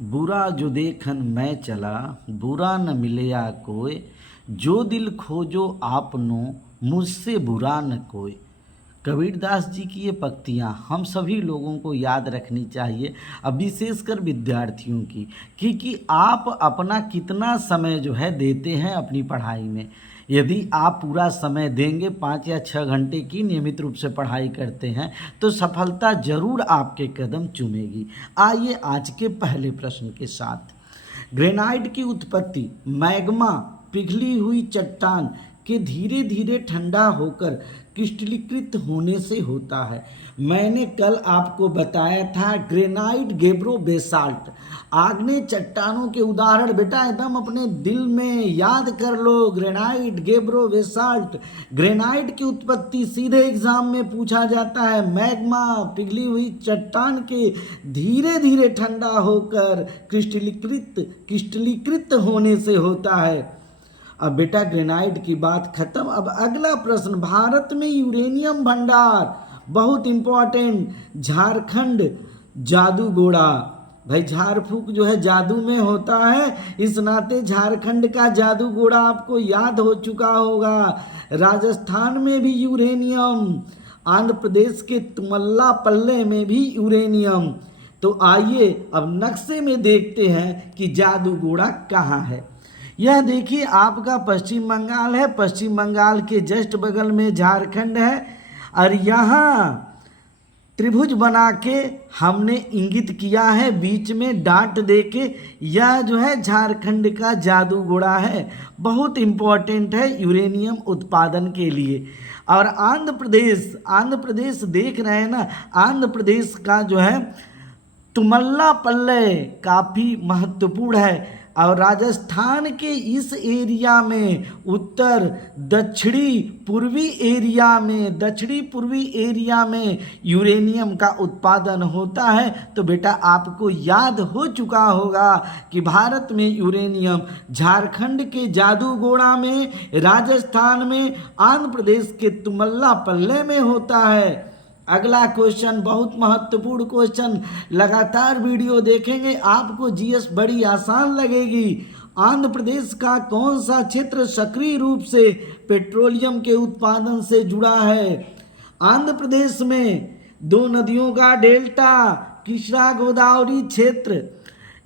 बुरा जो देखन मैं चला, बुरा न मिलया कोई, जो दिल खोजो आपनो, मुझसे बुरा न कोई। कबीरदास जी की ये पंक्तियाँ हम सभी लोगों को याद रखनी चाहिए, अब विशेषकर विद्यार्थियों की, क्योंकि आप अपना कितना समय जो है देते हैं अपनी पढ़ाई में। यदि आप पूरा समय देंगे, 5 या 6 घंटे की नियमित रूप से पढ़ाई करते हैं, तो सफलता जरूर आपके कदम चूमेगी। आइए आज के पहले प्रश्न के साथ। ग्रेनाइट की उत्पत्ति मैग्मा, पिघली हुई चट्टान के धीरे धीरे ठंडा होकर क्रिस्टलीकृत होने से होता है। मैंने कल आपको बताया था ग्रेनाइट, गेब्रो, बेसाल्ट, आग्नेय चट्टानों के उदाहरण बेटा एकदम अपने दिल में याद कर लो। Granite, gabbro, basalt. ग्रेनाइट की उत्पत्ति सीधे एग्जाम में पूछा जाता है। मैग्मा, पिघली हुई चट्टान के धीरे धीरे ठंडा होकर क्रिस्टलीकृत होने से होता है। अब बेटा ग्रेनाइट की बात खत्म। अब अगला प्रश्न, भारत में यूरेनियम भंडार बहुत इंपॉर्टेंट। झारखंड जादूगोड़ा, भाई झाड़ फूक जो है जादू में होता है, इस नाते झारखंड का जादूगोड़ा आपको याद हो चुका होगा। राजस्थान में भी यूरेनियम, आंध्र प्रदेश के तुमल्ला पल्ले में भी यूरेनियम। तो आइए अब नक्शे में देखते हैं कि जादूगोड़ा कहाँ है। यह देखिए आपका पश्चिम बंगाल है, पश्चिम बंगाल के जस्ट बगल में झारखंड है, और यहाँ त्रिभुज बना के हमने इंगित किया है, बीच में डांट दे के, यह जो है झारखंड का जादूगोड़ा है, बहुत इम्पोर्टेंट है यूरेनियम उत्पादन के लिए। और आंध्र प्रदेश देख रहे हैं ना, आंध्र प्रदेश का जो है तुमल्ला पल्ले काफ़ी महत्वपूर्ण है। और राजस्थान के इस एरिया में उत्तर दक्षिणी पूर्वी एरिया में यूरेनियम का उत्पादन होता है। तो बेटा आपको याद हो चुका होगा कि भारत में यूरेनियम झारखंड के जादूगोड़ा में, राजस्थान में, आंध्र प्रदेश के तुमल्ला पल्ले में होता है। अगला क्वेश्चन बहुत महत्वपूर्ण क्वेश्चन, लगातार वीडियो देखेंगे आपको जीएस बड़ी आसान लगेगी। आंध्र प्रदेश का कौन सा क्षेत्र सक्रिय रूप से पेट्रोलियम के उत्पादन से जुड़ा है? आंध्र प्रदेश में 2 नदियों का डेल्टा, कृष्णा गोदावरी क्षेत्र,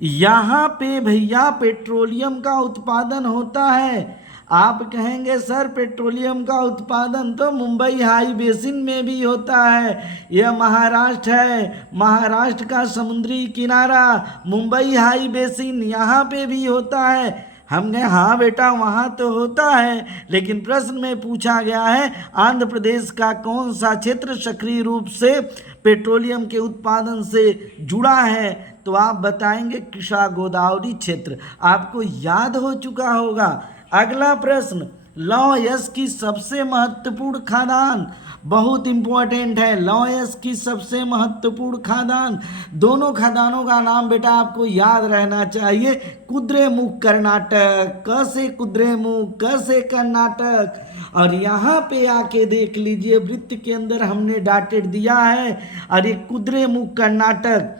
यहाँ पे भैया पेट्रोलियम का उत्पादन होता है। आप कहेंगे सर पेट्रोलियम का उत्पादन तो मुंबई हाई बेसिन में भी होता है, यह महाराष्ट्र है, महाराष्ट्र का समुद्री किनारा, मुंबई हाई बेसिन यहाँ पे भी होता है। हमने हाँ बेटा वहाँ तो होता है, लेकिन प्रश्न में पूछा गया है आंध्र प्रदेश का कौन सा क्षेत्र सक्रिय रूप से पेट्रोलियम के उत्पादन से जुड़ा है, तो आप बताएंगे कृष्णा गोदावरी क्षेत्र, आपको याद हो चुका होगा। अगला प्रश्न, लौह यस्क की सबसे महत्वपूर्ण खादान, बहुत इंपॉर्टेंट है, लौह यस्क की सबसे महत्वपूर्ण खादान, दोनों खादानों का नाम बेटा आपको याद रहना चाहिए। कुद्रेमुख कर्नाटक, क से कुद्रेमुख, क से कर्नाटक। और यहाँ पे आके देख लीजिए वृत्त के अंदर हमने डाटेड दिया है, और ये कुद्रेमुख कर्नाटक,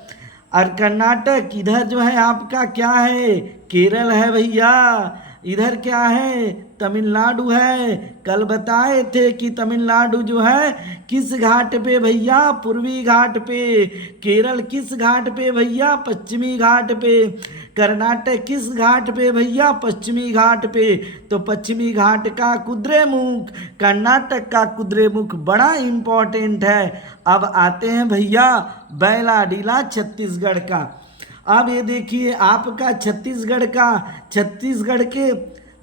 और कर्नाटक इधर जो है आपका क्या है, केरल है भैया, इधर क्या है, तमिलनाडु है। कल बताए थे कि तमिलनाडु जो है किस घाट पे भैया, पूर्वी घाट पे। केरल किस घाट पे भैया, पश्चिमी घाट पे। कर्नाटक किस घाट पे भैया, पश्चिमी घाट पे। तो पश्चिमी घाट का कुद्रेमुख, कर्नाटक का कुद्रेमुख बड़ा इंपॉर्टेंट है। अब आते हैं भैया बैलाडीला छत्तीसगढ़ का। अब ये देखिए आपका छत्तीसगढ़ के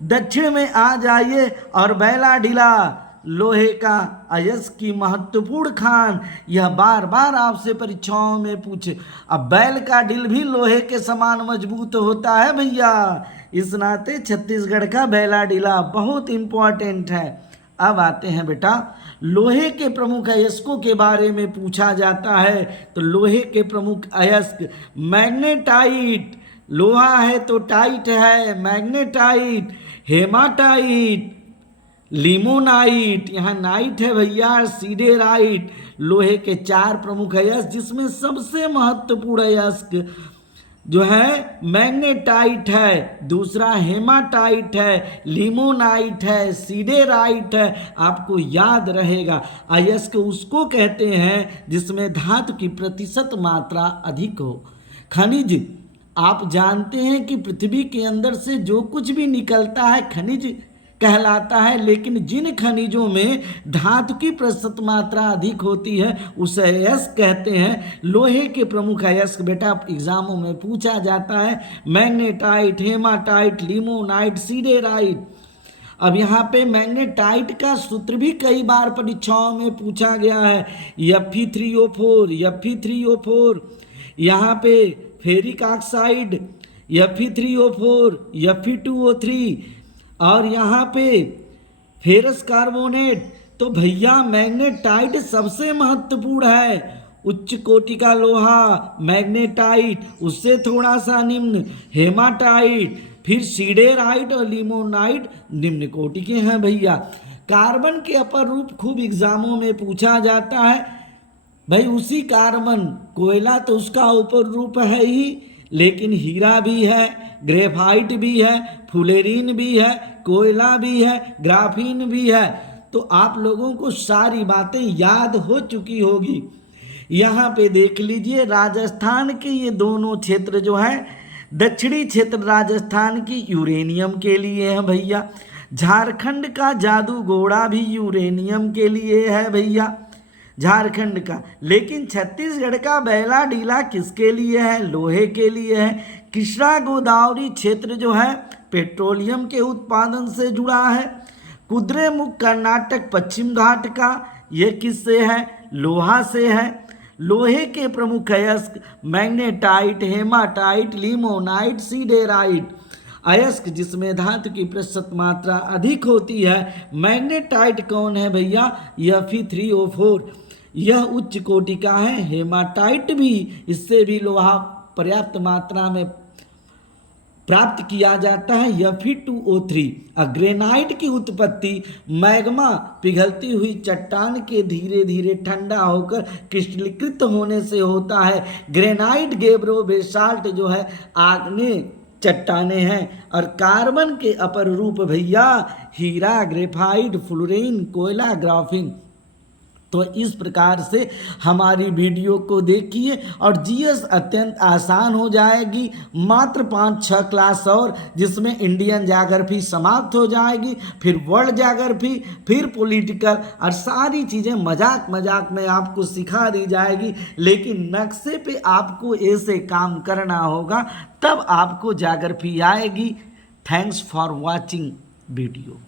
दक्षिण में आ जाइए, और बैलाडीला लोहे का अयस्क की महत्वपूर्ण खान, यह बार बार आपसे परीक्षाओं में पूछे। अब बैल का दिल भी लोहे के समान मजबूत होता है भैया, इस नाते छत्तीसगढ़ का बैलाडीला बहुत इंपॉर्टेंट है। अब आते हैं बेटा लोहे के प्रमुख अयस्कों के बारे में पूछा जाता है, तो लोहे के प्रमुख अयस्क मैग्नेटाइट, लोहा है तो टाइट है, मैग्नेटाइट, हेमाटाइट, लिमोनाइट, यहाँ नाइट है भैया, सीडेराइट, लोहे के 4 प्रमुख अयस्क, जिसमें सबसे महत्वपूर्ण अयस्क जो है मैग्नेटाइट है, दूसरा हेमाटाइट है, लिमोनाइट है, सीडेराइट है। आपको याद रहेगा। अयस्क उसको कहते हैं जिसमें धातु की प्रतिशत मात्रा अधिक हो। खनिज, आप जानते हैं कि पृथ्वी के अंदर से जो कुछ भी निकलता है खनिज कहलाता है, लेकिन जिन खनिजों में धातु की प्रतिशत मात्रा अधिक होती है उसे अयस्क कहते हैं। लोहे के प्रमुख अयस्क बेटा एग्जामों में पूछा जाता है, मैग्नेटाइट, हेमाटाइट, लिमोनाइट, सीडेराइट। अब यहाँ पे मैग्नेटाइट का सूत्र भी कई बार परीक्षाओं में पूछा गया है, Fe3O4, Fe3O4। यहाँ पे फेरिक ऑक्साइड Fe3O4, Fe2O3, और यहाँ पे फेरस कार्बोनेट। तो भैया मैग्नेटाइट सबसे महत्वपूर्ण है। उच्च कोटि का लोहा मैग्नेटाइट, उससे थोड़ा सा निम्न हेमाटाइट, फिर सीडेराइट और लिमोनाइट निम्न कोटि के हैं भैया। कार्बन के अपर रूप खूब एग्जामों में पूछा जाता है भाई। उसी कार्बन, कोयला तो उसका ऊपर रूप है ही, लेकिन हीरा भी है, ग्रेफाइट भी है, फुलेरीन भी है, कोयला भी है, ग्राफीन भी है। तो आप लोगों को सारी बातें याद हो चुकी होगी। यहाँ पे देख लीजिए, राजस्थान के ये दोनों क्षेत्र जो है, दक्षिणी क्षेत्र राजस्थान की यूरेनियम के लिए है भैया। झारखंड का जादूगोड़ा भी यूरेनियम के लिए है भैया, झारखंड का। लेकिन छत्तीसगढ़ का बैला डीला किसके लिए है? लोहे के लिए है। कृष्णा गोदावरी क्षेत्र जो है पेट्रोलियम के उत्पादन से जुड़ा है। कुद्रेमुख कर्नाटक पश्चिम घाट का, ये किससे है? लोहा से है। लोहे के प्रमुख अयस्क मैग्नेटाइट, हेमाटाइट, लिमोनाइट, सीडेराइट। अयस्क जिसमें धातु की प्रतिशत मात्रा अधिक होती है। मैग्नेटाइट कौन है भैया? Fe3O4, यह उच्च कोटि का है। हेमाटाइट भी, इससे भी लोहा पर्याप्त मात्रा में प्राप्त किया जाता है। Fe2O3। ग्रेनाइट की उत्पत्ति मैग्मा, पिघलती हुई चट्टान के धीरे धीरे ठंडा होकर क्रिस्टलीकृत होने से होता है। ग्रेनाइट गेब्रो बेसाल्ट जो है आग्नेय चट्टाने हैं। और कार्बन के अपर रूप भैया हीरा, ग्रेफाइट, फ्लोरीन, कोयला, ग्राफीन। तो इस प्रकार से हमारी वीडियो को देखिए और जीएस अत्यंत आसान हो जाएगी। मात्र 5-6 क्लास और, जिसमें इंडियन ज्योग्राफी समाप्त हो जाएगी, फिर वर्ल्ड ज्योग्राफी, फिर पॉलिटिकल, और सारी चीज़ें मजाक मजाक में आपको सिखा दी जाएगी। लेकिन नक्शे पे आपको ऐसे काम करना होगा, तब आपको ज्योग्राफी आएगी। Thanks for watching video.